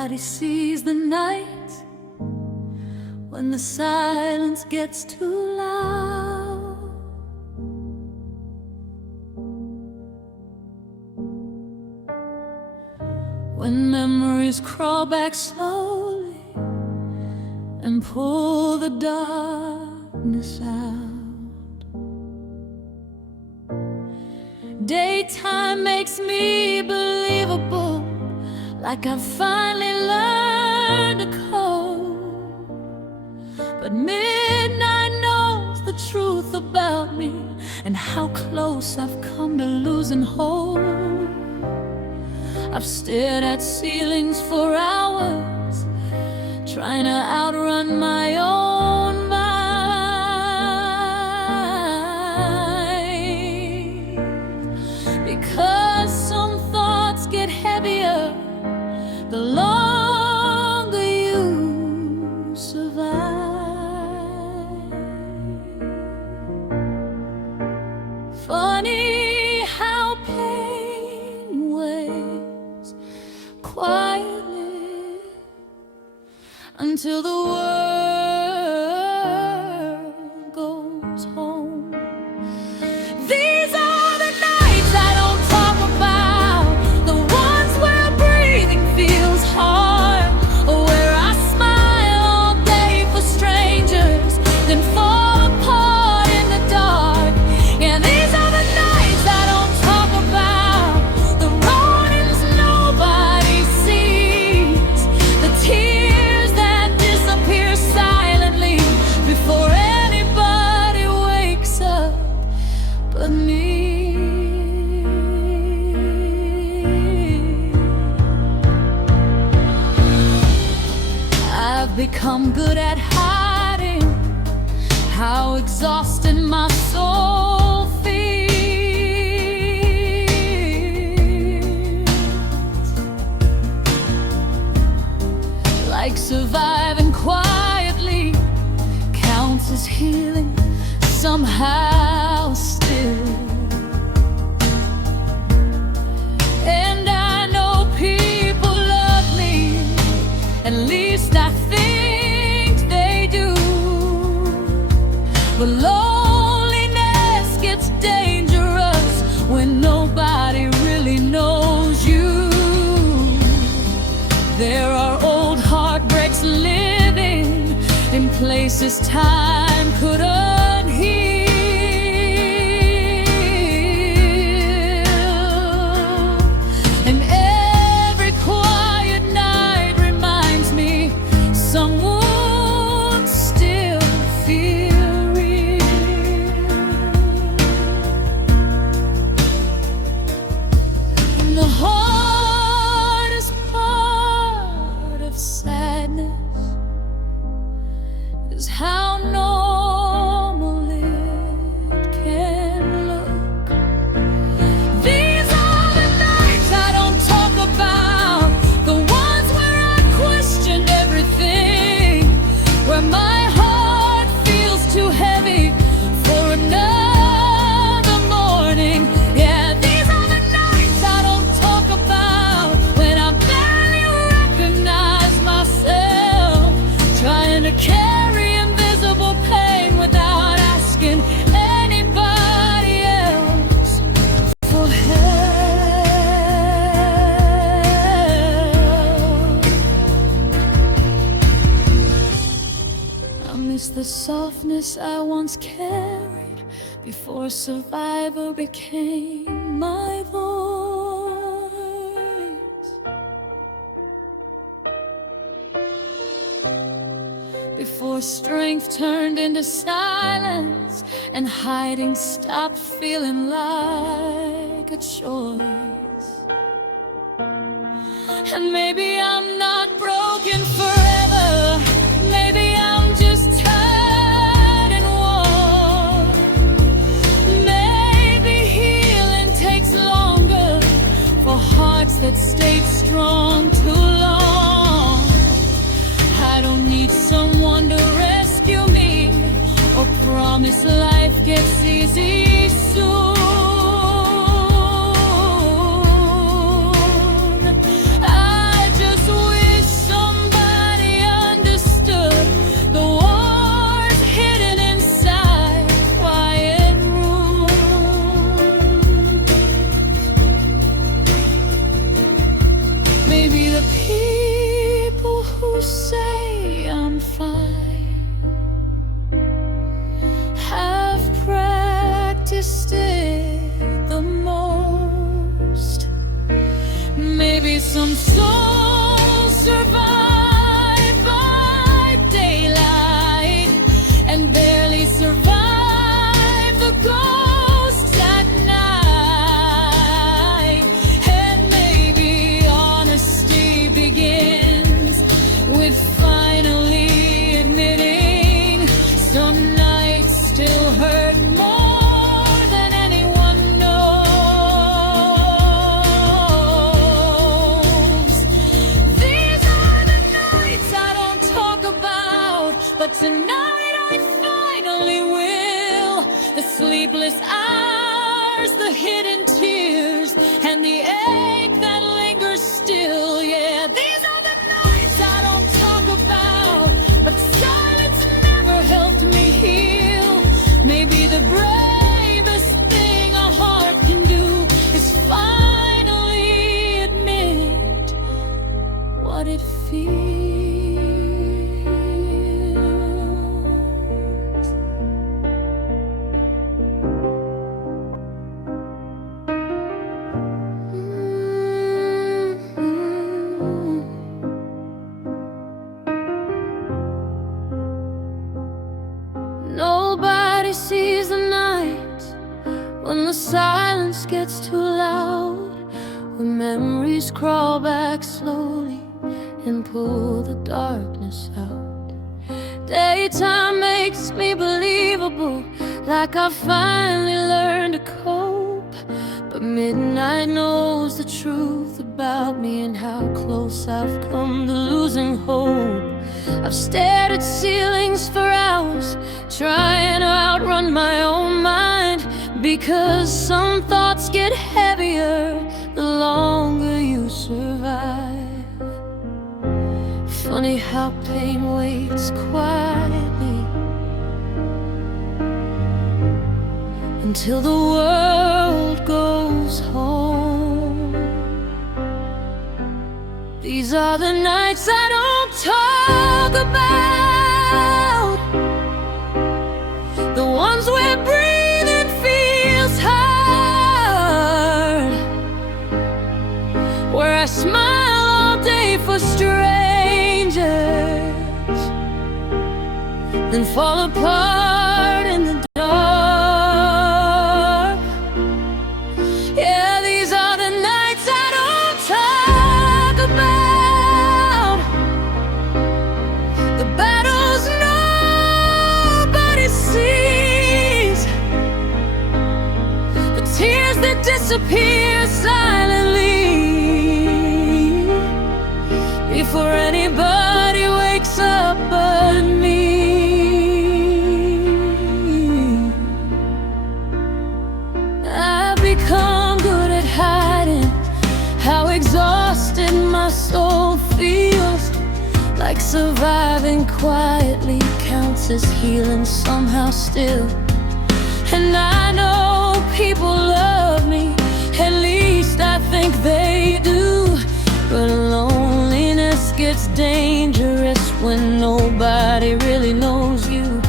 nobody sees the night when the silence gets too loud. When memories crawl back slowly and pull the darkness out. Daytime makes me believable, like I've finally learned to cope. But midnight knows the truth about me and how close I've come to losing hope. I've stared at ceilings for hours, trying to outrun my own mind. Because some thoughts get heavier the longer you survive. Funny how pain waits quietly until the world goes home. These are the nights I don't talk about, the ones where breathing feels hard, or where I smile all day for strangers, then fall apart in the dark. Yeah, these are the nights I don't talk about, the warnings nobody sees, the tears that disappear silently before anybody wakes up but me. I've become good at hiding how exhausted my soul feels. Like surviving quietly counts as healing somehow still. And I know people love me, at least I think they do. But loneliness gets dangerous when nobody really knows you. There are old heartbreaks living in places time couldn't heal. And every quiet night reminds me some wounds still feel real. And the hardest part of sadness is how normal it can look. These are the nights I don't talk about, the ones where I questioned everything, where my heart feels too heavy for another morning. Yeah, these are the nights I don't talk about, when I barely recognize myself, trying to carry invisible pain without asking anybody else for help. I miss the softness I once carried before survivor became my voice. Before strength turned into silence and hiding stopped feeling like a choice. And maybe I'm not broken forever, maybe I'm just tired and worn. Maybe healing takes longer for hearts that stayed strong too long. I don't need someone to rescue me or promise life gets easy soon. I just wish Maybe the people who say I'm fine have practiced it the most. Maybe some souls survive by daylight and barely survive the ghosts at night. And maybe honesty begins with finally admitting some nights still hurt more than anyone knows. These are the nights I don't talk about, but tonight I finally will. The sleepless hours, the hidden tears, and the ache that lingers still. Yeah, these are the nights I don't talk about, but silence never helped me heal. Maybe the bravest thing a heart can do is finally admit what it feels. Nobody sees the night when the silence gets too loud, when memories crawl back slowly and pull the darkness out. Daytime makes me believable, like I finally learned to cope. But midnight knows the truth about me and how close I've come to losing hope. I've stared at ceilings for hours, trying to outrun my own mind, because some thoughts get heavier the longer you survive. Funny how pain waits quietly until the world goes home. These are the nights I don't talk about, the ones where breathing feels hard, where I smile all day for strangers, then fall apart in the dark. Yeah, these are the nights I don't talk about, the battles nobody sees, the tears that disappear silently before anybody wakes up but me. I've become good at hiding how exhausted my soul feels, like surviving quietly counts as healing somehow still. And I know people love me, at least I think they do, but loneliness gets dangerous when nobody really knows you.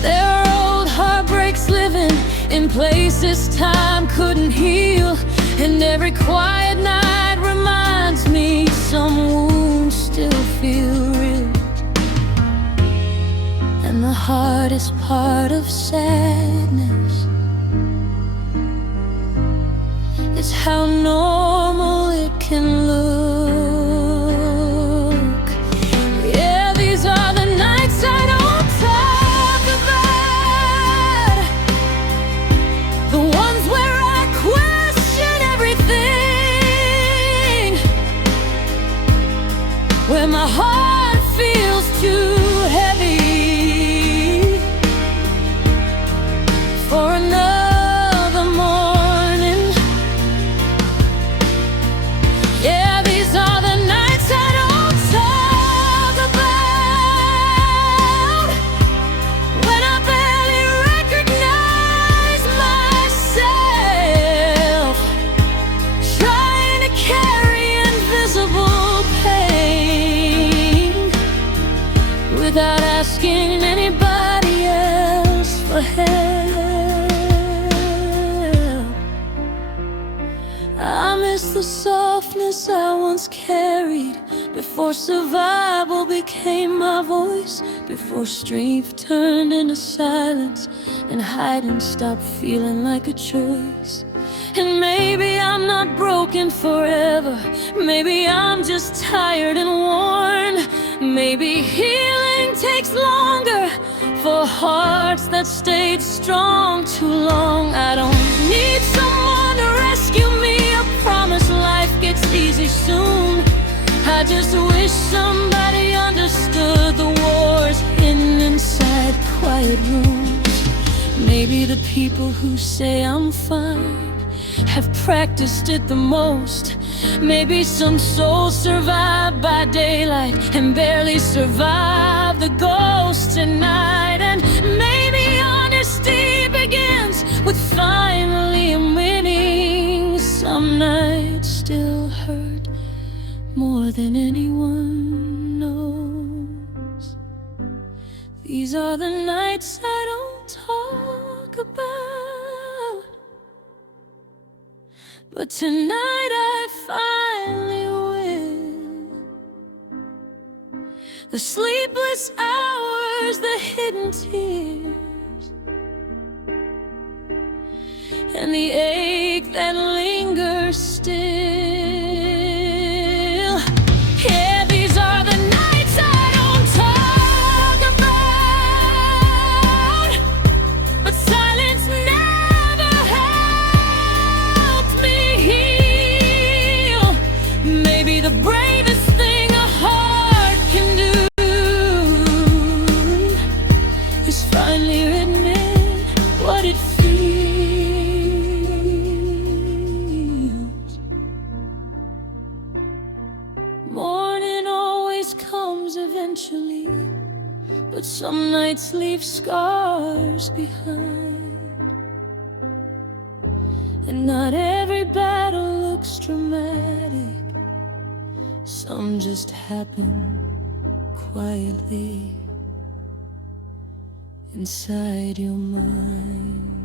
There are old heartbreaks living in places time couldn't heal, and every quiet night reminds me some wounds still feel real. And the hardest part of sadness is how normal it can look. Yeah, these are the nights I don't talk about, the ones where I question everything, where my heart feels too heavy for another morning. Yeah, these are the nights I don't talk about, when I barely recognize myself, trying to carry asking anybody else for help. I miss the softness I once carried, before survival became my voice, before strength turned into silence and hiding stopped feeling like a choice. And maybe I'm not broken forever, maybe I'm just tired and worn. Maybe healing takes longer for hearts that stayed strong too long. I don't need someone to rescue me, I promise life gets easy soon. I just wish somebody understood the wars hidden inside quiet rooms. Maybe the people who say I'm fine have practiced it the most. Maybe some souls survive by daylight and barely survive the ghosts at night. And maybe honesty begins with finally admitting some nights still hurt more than anyone knows. These are the nights I don't talk about, but tonight I finally will. The sleepless hours, the hidden tears, and the ache that lingers still. Yeah, these are the nights I don't talk about, but silence never helped me heal. Maybe the bravest thing a heart can do is finally admit what it feels. Morning always comes eventually, but some nights leave scars behind. And not every battle looks dramatic, some just happen quietly inside your mind.